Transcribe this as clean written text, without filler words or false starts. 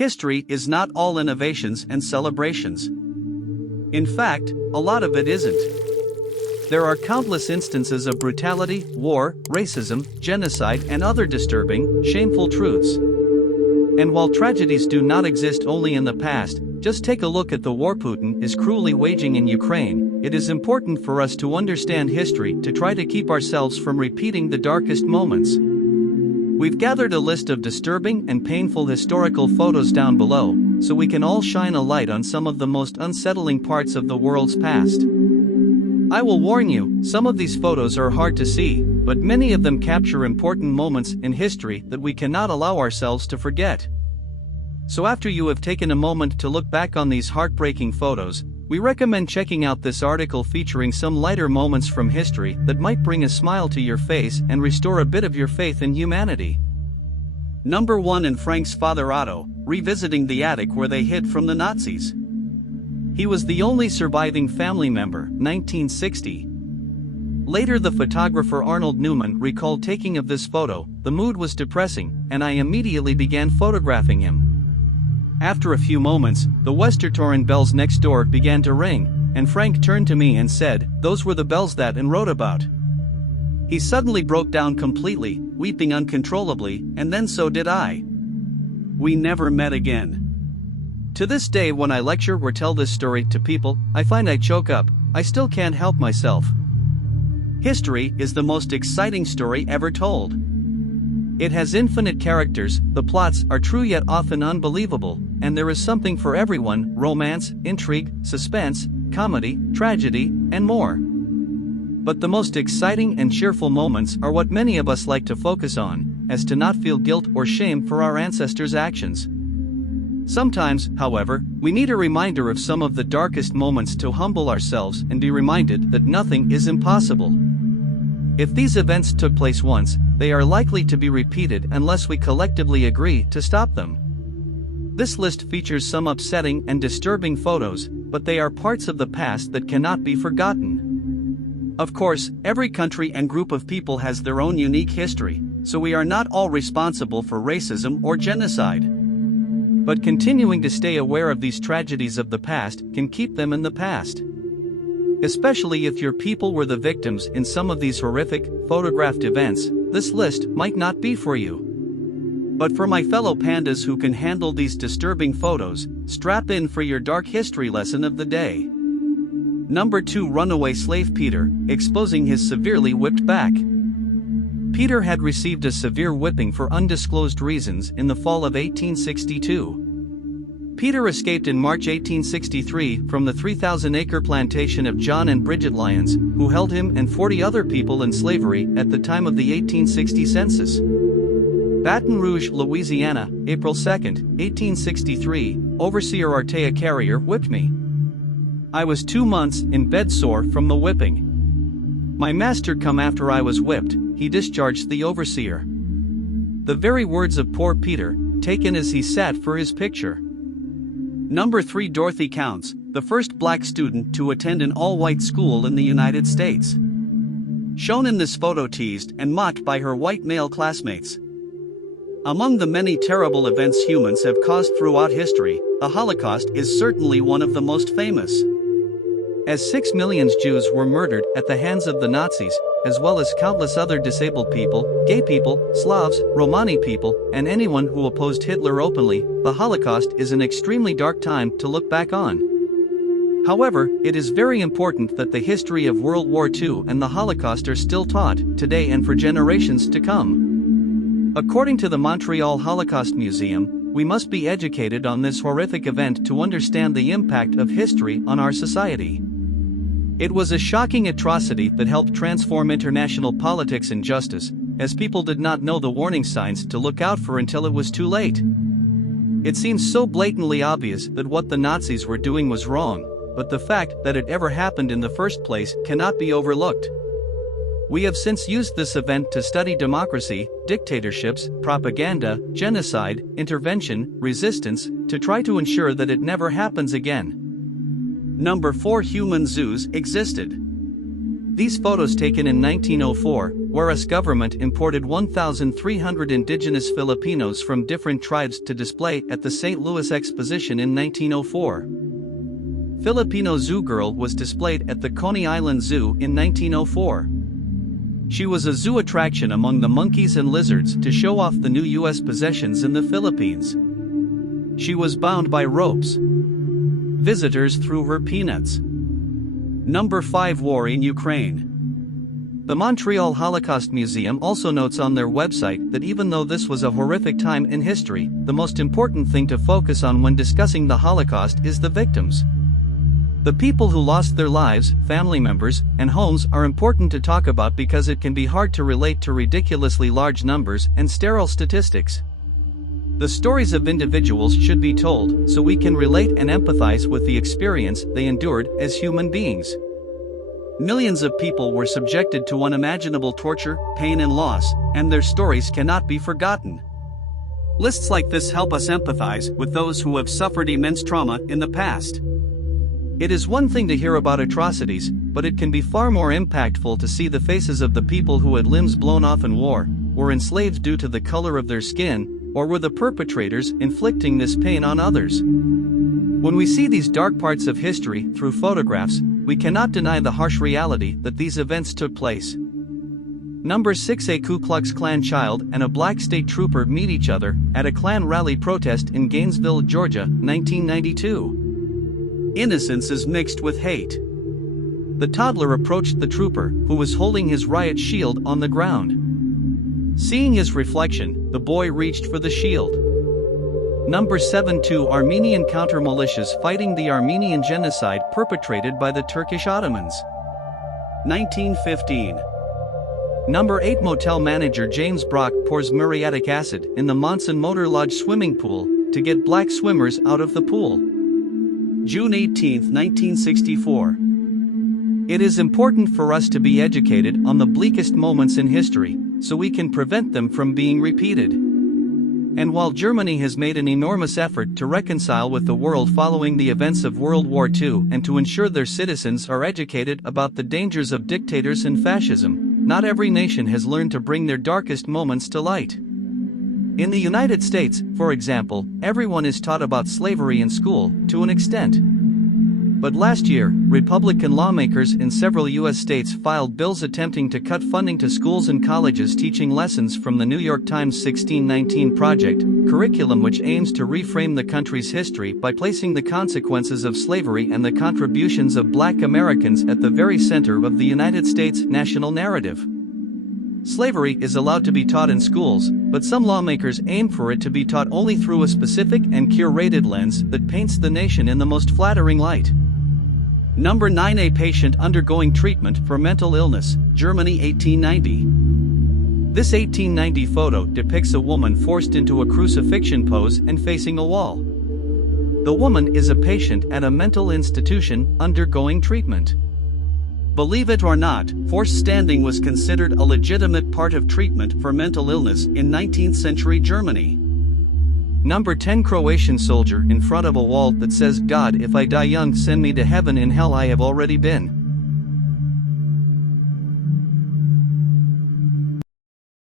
History is not all innovations and celebrations. In fact, a lot of it isn't. There are countless instances of brutality, war, racism, genocide, and other disturbing, shameful truths. And while tragedies do not exist only in the past, just take a look at the war Putin is cruelly waging in Ukraine. It is important for us to understand history to try to keep ourselves from repeating the darkest moments. We've gathered a list of disturbing and painful historical photos down below, so we can all shine a light on some of the most unsettling parts of the world's past. I will warn you, some of these photos are hard to see, but many of them capture important moments in history that we cannot allow ourselves to forget. So after you have taken a moment to look back on these heartbreaking photos, we recommend checking out this article featuring some lighter moments from history that might bring a smile to your face and restore a bit of your faith in humanity. Number 1. And Frank's father Otto, revisiting the attic where they hid from the Nazis. He was the only surviving family member, 1960. Later, the photographer Arnold Newman recalled taking of this photo. The mood was depressing, and I immediately began photographing him. After a few moments, the Westertoren bells next door began to ring, and Frank turned to me and said, "Those were the bells that and wrote about." He suddenly broke down completely, weeping uncontrollably, and then so did I. We never met again. To this day, when I lecture or tell this story to people, I find I choke up. I still can't help myself. History is the most exciting story ever told. It has infinite characters, the plots are true yet often unbelievable, and there is something for everyone: romance, intrigue, suspense, comedy, tragedy, and more. But the most exciting and cheerful moments are what many of us like to focus on, as to not feel guilt or shame for our ancestors' actions. Sometimes, however, we need a reminder of some of the darkest moments to humble ourselves and be reminded that nothing is impossible. If these events took place once, they are likely to be repeated unless we collectively agree to stop them. This list features some upsetting and disturbing photos, but they are parts of the past that cannot be forgotten. Of course, every country and group of people has their own unique history, so we are not all responsible for racism or genocide. But continuing to stay aware of these tragedies of the past can keep them in the past. Especially if your people were the victims in some of these horrific, photographed events, this list might not be for you. But for my fellow pandas who can handle these disturbing photos, strap in for your dark history lesson of the day. Number 2. Runaway slave Peter, exposing his severely whipped back. Peter had received a severe whipping for undisclosed reasons in the fall of 1862. Peter escaped in March 1863 from the 3,000-acre plantation of John and Bridget Lyons, who held him and 40 other people in slavery at the time of the 1860 census. Baton Rouge, Louisiana, April 2, 1863, Overseer Artea Carrier whipped me. I was 2 months in bed sore from the whipping. My master come after I was whipped, he discharged the overseer. The very words of poor Peter, taken as he sat for his picture. Number 3. Dorothy Counts, the first black student to attend an all-white school in the United States. Shown in this photo, teased and mocked by her white male classmates. Among the many terrible events humans have caused throughout history, the Holocaust is certainly one of the most famous. As 6 million Jews were murdered at the hands of the Nazis, as well as countless other disabled people, gay people, Slavs, Romani people, and anyone who opposed Hitler openly, the Holocaust is an extremely dark time to look back on. However, it is very important that the history of World War II and the Holocaust are still taught, today and for generations to come. According to the Montreal Holocaust Museum, we must be educated on this horrific event to understand the impact of history on our society. It was a shocking atrocity that helped transform international politics and justice, as people did not know the warning signs to look out for until it was too late. It seems so blatantly obvious that what the Nazis were doing was wrong, but the fact that it ever happened in the first place cannot be overlooked. We have since used this event to study democracy, dictatorships, propaganda, genocide, intervention, resistance, to try to ensure that it never happens again. Number 4. Human zoos existed. These photos taken in 1904, whereas government imported 1,300 indigenous Filipinos from different tribes to display at the St. Louis Exposition in 1904. Filipino Zoo Girl was displayed at the Coney Island Zoo in 1904. She was a zoo attraction among the monkeys and lizards to show off the new U.S. possessions in the Philippines. She was bound by ropes. Visitors threw her peanuts. Number 5. War in Ukraine. The Montreal Holocaust Museum also notes on their website that even though this was a horrific time in history, the most important thing to focus on when discussing the Holocaust is the victims. The people who lost their lives, family members, and homes are important to talk about because it can be hard to relate to ridiculously large numbers and sterile statistics. The stories of individuals should be told so we can relate and empathize with the experience they endured as human beings. Millions of people were subjected to unimaginable torture, pain, and loss, and their stories cannot be forgotten. Lists like this help us empathize with those who have suffered immense trauma in the past. It is one thing to hear about atrocities, but it can be far more impactful to see the faces of the people who had limbs blown off in war, were enslaved due to the color of their skin, or were the perpetrators inflicting this pain on others. When we see these dark parts of history through photographs, we cannot deny the harsh reality that these events took place. Number 6. A Ku Klux Klan child and a black state trooper meet each other at a Klan rally protest in Gainesville, Georgia, 1992. Innocence is mixed with hate. The toddler approached the trooper, who was holding his riot shield on the ground. Seeing his reflection, the boy reached for the shield. Number 7. 2 Armenian counter-militias fighting the Armenian genocide perpetrated by the Turkish Ottomans. 1915. Number 8. Motel manager James Brock pours muriatic acid in the Monson Motor Lodge swimming pool to get black swimmers out of the pool. June 18, 1964. It is important for us to be educated on the bleakest moments in history, so we can prevent them from being repeated. And while Germany has made an enormous effort to reconcile with the world following the events of World War II and to ensure their citizens are educated about the dangers of dictators and fascism, not every nation has learned to bring their darkest moments to light. In the United States, for example, everyone is taught about slavery in school, to an extent. But last year, Republican lawmakers in several U.S. states filed bills attempting to cut funding to schools and colleges teaching lessons from the New York Times 1619 Project, curriculum which aims to reframe the country's history by placing the consequences of slavery and the contributions of Black Americans at the very center of the United States national narrative. Slavery is allowed to be taught in schools, but some lawmakers aim for it to be taught only through a specific and curated lens that paints the nation in the most flattering light. Number 9. A patient undergoing treatment for mental illness, Germany 1890. This 1890 photo depicts a woman forced into a crucifixion pose and facing a wall. The woman is a patient at a mental institution undergoing treatment. Believe it or not, forced standing was considered a legitimate part of treatment for mental illness in 19th century Germany. Number 10. Croatian soldier in front of a wall that says, "God, if I die young, send me to heaven. In hell I have already been."